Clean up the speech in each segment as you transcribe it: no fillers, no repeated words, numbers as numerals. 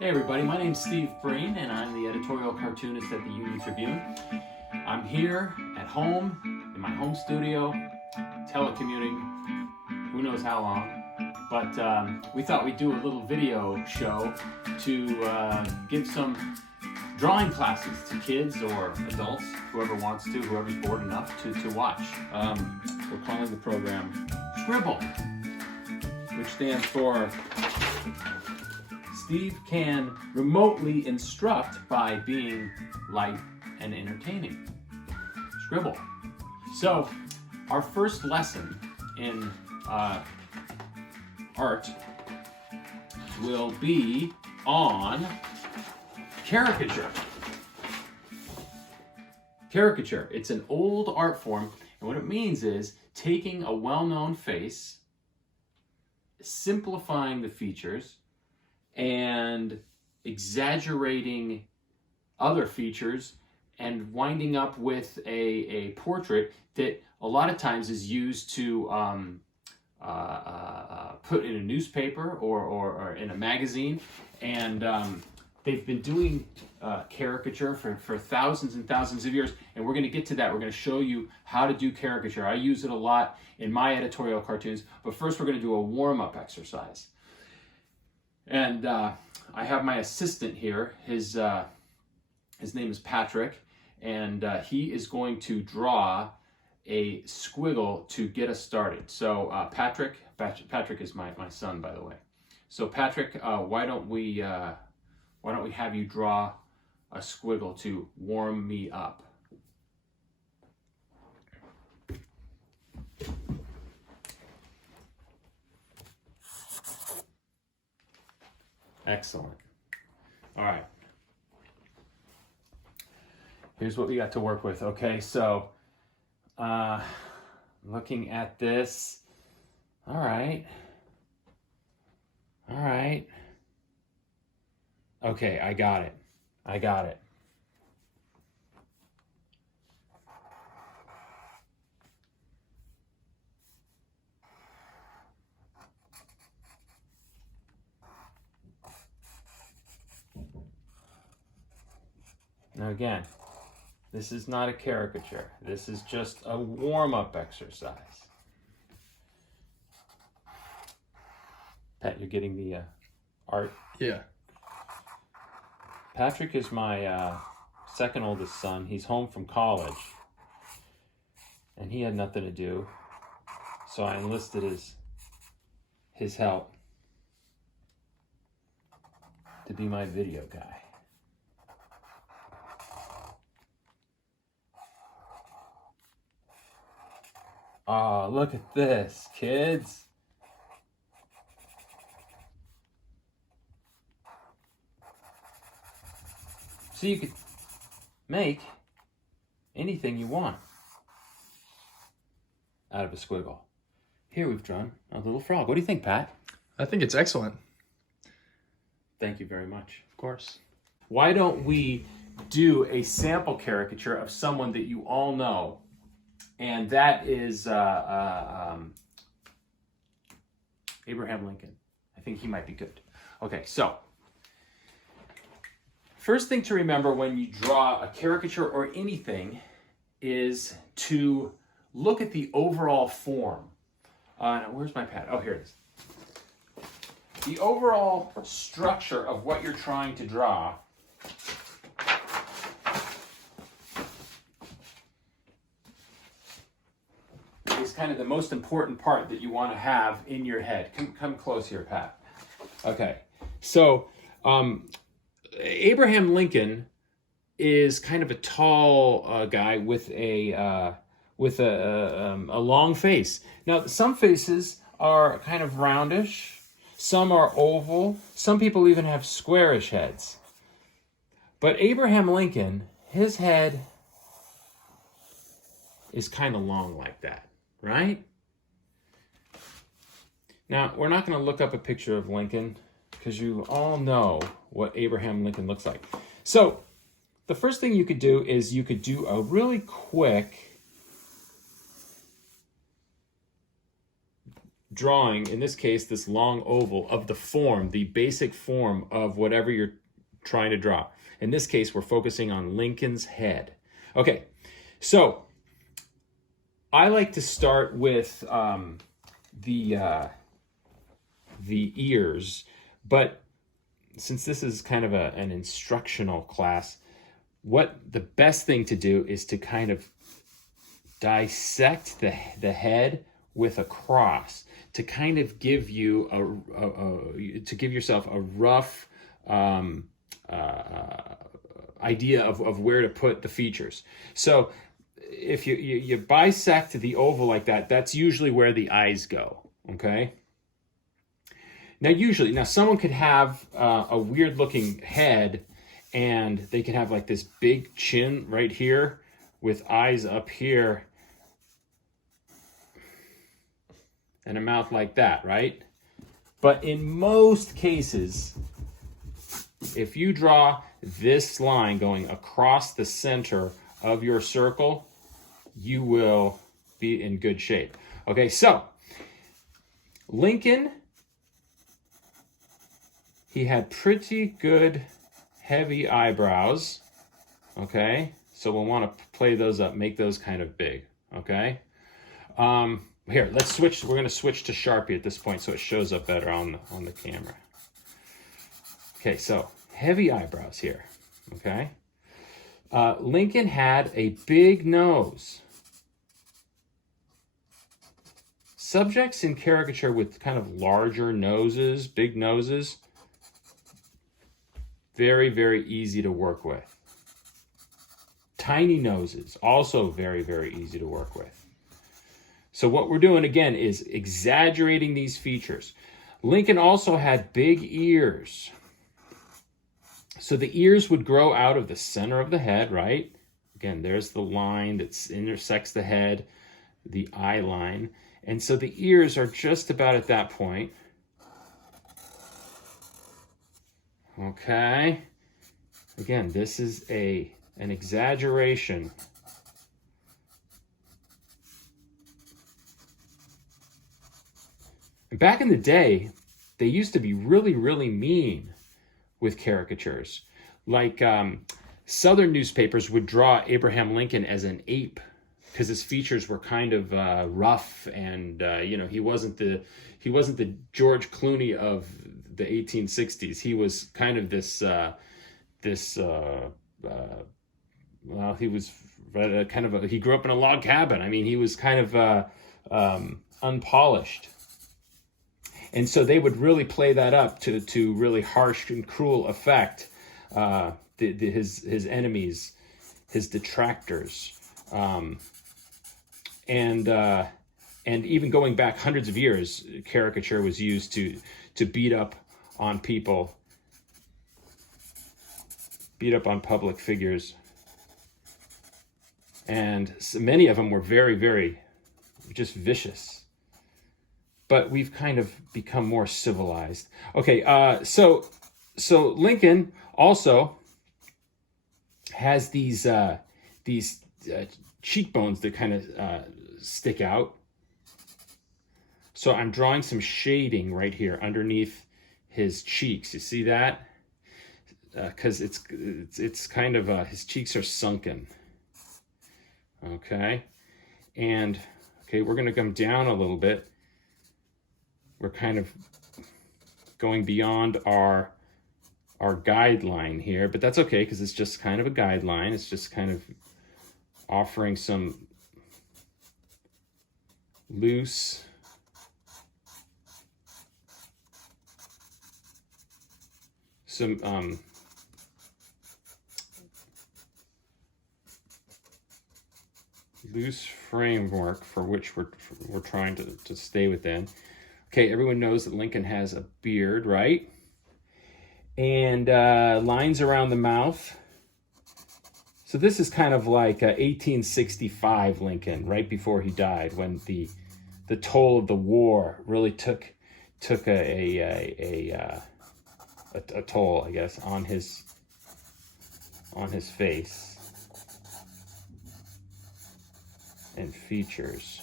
Hey everybody, my name's Steve Breen and I'm the editorial cartoonist at the Union-Tribune. I'm here at home, in my home studio, telecommuting, who knows how long, but we thought we'd do a little video show to give some drawing classes to kids or adults, whoever wants to, whoever's bored enough to watch. We're calling the program Scribble, which stands for Steve can remotely instruct by being light and entertaining. Scribble. So, our first lesson in art will be on caricature. Caricature. It's an old art form, and what it means is taking a well-known face, simplifying the features, and exaggerating other features and winding up with a portrait that a lot of times is used to put in a newspaper or in a magazine. And they've been doing caricature for thousands and thousands of years, and we're going to get to that. We're going to show you how to do caricature. I use it a lot in my editorial cartoons, but first we're going to do a warm-up exercise. And I have my assistant here. His name is Patrick, and he is going to draw a squiggle to get us started. So Patrick is my son, by the way. So Patrick, why don't we have you draw a squiggle to warm me up? Excellent. All right. Here's what we got to work with. Okay, so looking at this. All right. All right. Okay, I got it. I got it. Now again, this is not a caricature. This is just a warm-up exercise. Pat, you're getting the art? Yeah. Patrick is my second oldest son. He's home from college. And he had nothing to do. So I enlisted his help to be my video guy. Oh, look at this, kids. So you could make anything you want out of a squiggle. Here we've drawn a little frog. What do you think, Pat? I think it's excellent. Thank you very much. Of course. Why don't we do a sample caricature of someone that you all know? And that is Abraham Lincoln. I think he might be good. Okay, so first thing to remember when you draw a caricature or anything is to look at the overall form. Where's my pad? Oh, here it is. The overall structure of what you're trying to draw is kind of the most important part that you want to have in your head. Come close here, Pat. Okay, so Abraham Lincoln is kind of a tall guy with a long face. Now, some faces are kind of roundish, some are oval, some people even have squarish heads. But Abraham Lincoln, his head is kind of long like that, right? Now, we're not going to look up a picture of Lincoln because you all know what Abraham Lincoln looks like. So, the first thing you could do is you could do a really quick drawing, in this case, this long oval of the form, the basic form of whatever you're trying to draw. In this case, we're focusing on Lincoln's head. Okay, so I like to start with the ears, but since this is kind of an instructional class, what the best thing to do is to kind of dissect the head with a cross to kind of give you to give yourself a rough idea of where to put the features. So if you bisect the oval like that, that's usually where the eyes go, okay? Now someone could have a weird looking head and they could have like this big chin right here with eyes up here and a mouth like that, right? But in most cases, if you draw this line going across the center of your circle, you will be in good shape. Okay, so Lincoln, he had pretty good heavy eyebrows, okay? So we'll want to play those up, make those kind of big, okay? Here, let's switch. We're going to switch to Sharpie at this point so it shows up better on the camera. Okay, so heavy eyebrows here, okay? Lincoln had a big nose. Subjects in caricature with kind of larger noses, big noses, very, very easy to work with. Tiny noses, also very, very easy to work with. So what we're doing, again, is exaggerating these features. Lincoln also had big ears. So the ears would grow out of the center of the head, right? Again, there's the line that intersects the head, the eye line. And so the ears are just about at that point. Okay. Again, this is an exaggeration. Back in the day, they used to be really, really mean with caricatures. Like Southern newspapers would draw Abraham Lincoln as an ape because his features were kind of rough, and he wasn't the George Clooney of the 1860s. He was kind of this he was he grew up in a log cabin. I mean, he was kind of unpolished. And so they would really play that up to really harsh and cruel effect his enemies, his detractors, and even going back hundreds of years, caricature was used to beat up on people, beat up on public figures, and so many of them were very, very just vicious. But we've kind of become more civilized. Okay, so Lincoln also has these cheekbones that kind of stick out. So I'm drawing some shading right here underneath his cheeks. You see that? Because it's kind of his cheeks are sunken. Okay, and we're going to come down a little bit. We're kind of going beyond our guideline here, but that's okay because it's just kind of a guideline. It's just kind of offering some loose loose framework for which we're trying to stay within. Okay, everyone knows that Lincoln has a beard, right? And lines around the mouth. So this is kind of like 1865 Lincoln, right before he died, when the toll of the war really took a toll, I guess, on his face and features.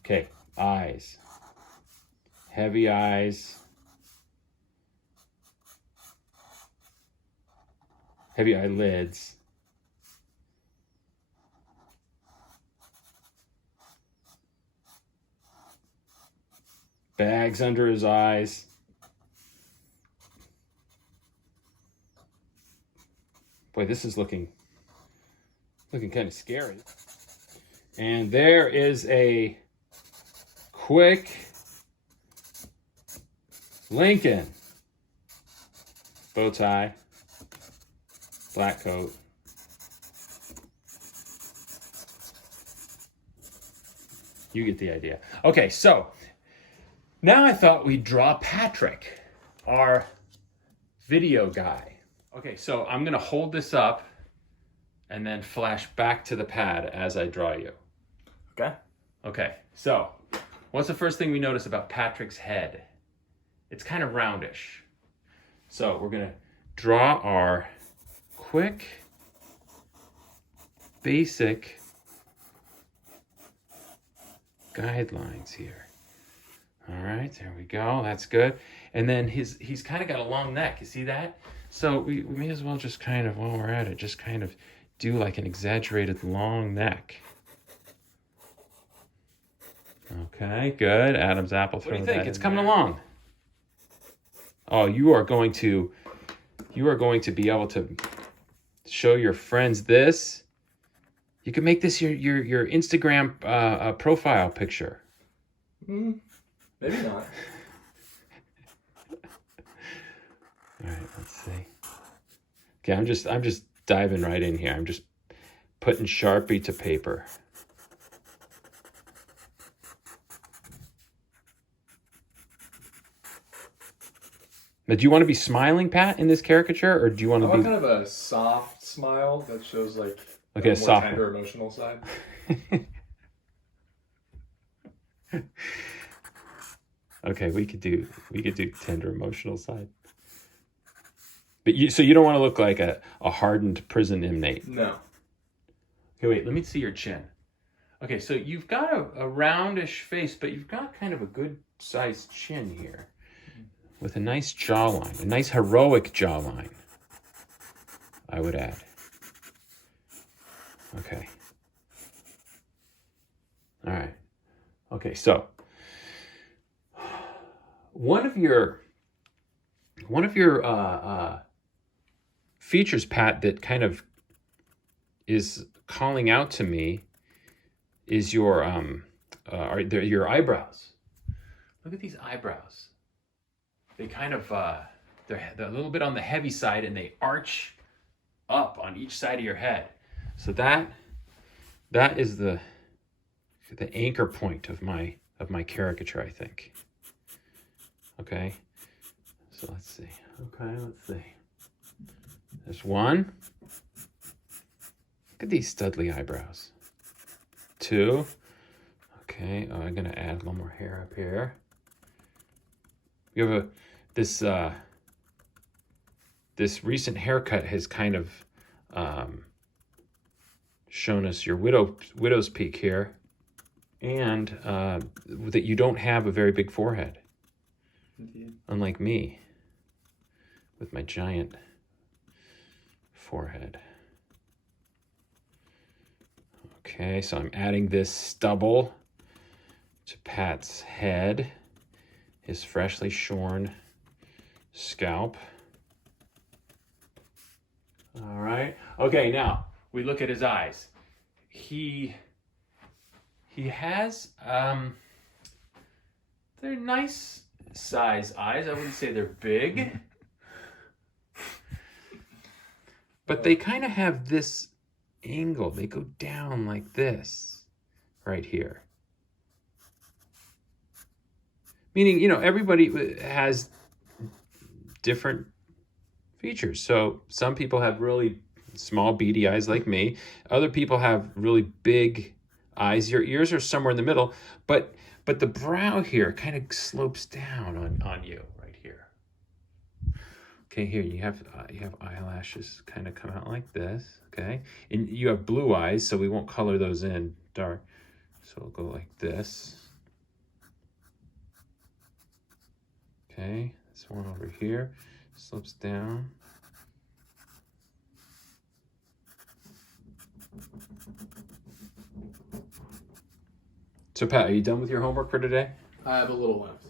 Okay. eyes. Heavy eyes. Heavy eyelids. Bags under his eyes. Boy, this is looking kind of scary. And there is a quick Lincoln. Bow tie. Black coat. You get the idea. Okay, so now I thought we'd draw Patrick, our video guy. Okay, so I'm gonna hold this up and then flash back to the pad as I draw you. Okay. Okay, so what's the first thing we notice about Patrick's head? It's kind of roundish. So we're gonna draw our quick, basic guidelines here. All right, there we go. That's good. And then he's kind of got a long neck. You see that? So we may as well just kind of, while we're at it, just kind of do like an exaggerated long neck. Okay, good. Adam's apple. What do you think? It's coming along. Oh, you are going to be able to show your friends this. You can make this your Instagram profile picture. Maybe not. All right, let's see. Okay, I'm just diving right in here. I'm just putting Sharpie to paper. Now, do you want to be smiling, Pat, in this caricature, or do you want to be kind of a soft smile that shows like a more soft, tender emotional side? Okay, we could do tender emotional side. But so you don't want to look like a hardened prison inmate. No. Okay, wait, let me see your chin. Okay, so you've got a roundish face, but you've got kind of a good sized chin here. With a nice jawline, a nice heroic jawline, I would add. Okay. All right. Okay, so one of your features, Pat, that kind of is calling out to me is your eyebrows. Look at these eyebrows. They kind of they're a little bit on the heavy side, and they arch up on each side of your head. So that is the anchor point of my caricature, I think. Okay, so let's see. Okay, let's see. There's one. Look at these studly eyebrows. Two. Okay, I'm gonna add a little more hair up here. You have this recent haircut has kind of shown us your widow's peak here, and that you don't have a very big forehead. Indeed. Unlike me, with my giant forehead. Okay, so I'm adding this stubble to Pat's head, his freshly shorn scalp. All right. Okay, now we look at his eyes. He has they're nice size eyes. I wouldn't say they're big. But they kind of have this angle. They go down like this right here. Meaning, everybody has different features. So some people have really small beady eyes like me. Other people have really big eyes. Your ears are somewhere in the middle, but the brow here kind of slopes down on you right here. Okay, here you have eyelashes kind of come out like this. Okay, and you have blue eyes, so we won't color those in dark. So we'll go like this. Okay, this one over here slips down. So Pat, are you done with your homework for today? I have a little left.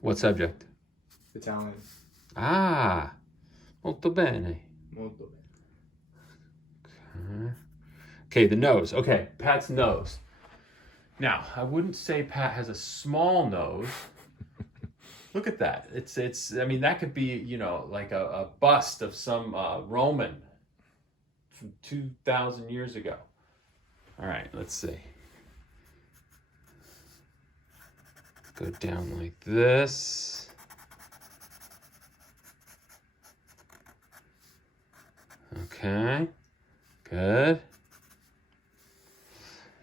What subject? Italian. Ah, molto bene. Molto bene. Okay, the nose. Okay, Pat's nose. Now, I wouldn't say Pat has a small nose. Look at that. It's. I mean, that could be, you know, like a bust of some Roman from 2,000 years ago. All right, let's see. Go down like this. Okay, good.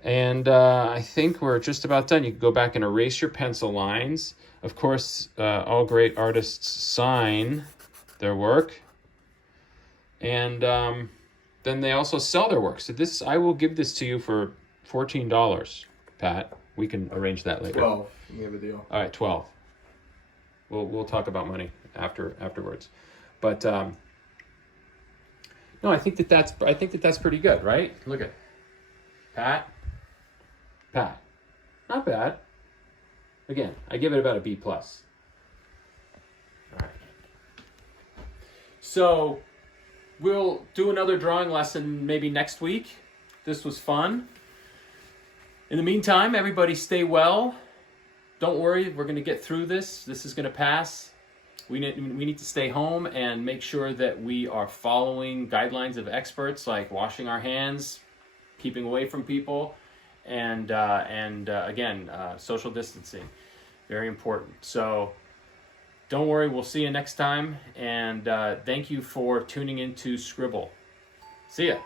And I think we're just about done. You can go back and erase your pencil lines. Of course, all great artists sign their work. And then they also sell their work. So this, I will give this to you for $14, Pat. We can arrange that later. 12. We have a deal. All right, 12. We'll talk about money afterwards. But no, I think that's pretty good, right? Look at Pat. Not bad. Again, I give it about a B+. All right. So we'll do another drawing lesson maybe next week. This was fun. In the meantime, everybody stay well. Don't worry, we're going to get through this. This is going to pass. We need to stay home and make sure that we are following guidelines of experts, like washing our hands, keeping away from people, and again, social distancing. Very important. So don't worry, we'll see you next time. And thank you for tuning into Scribble. See ya.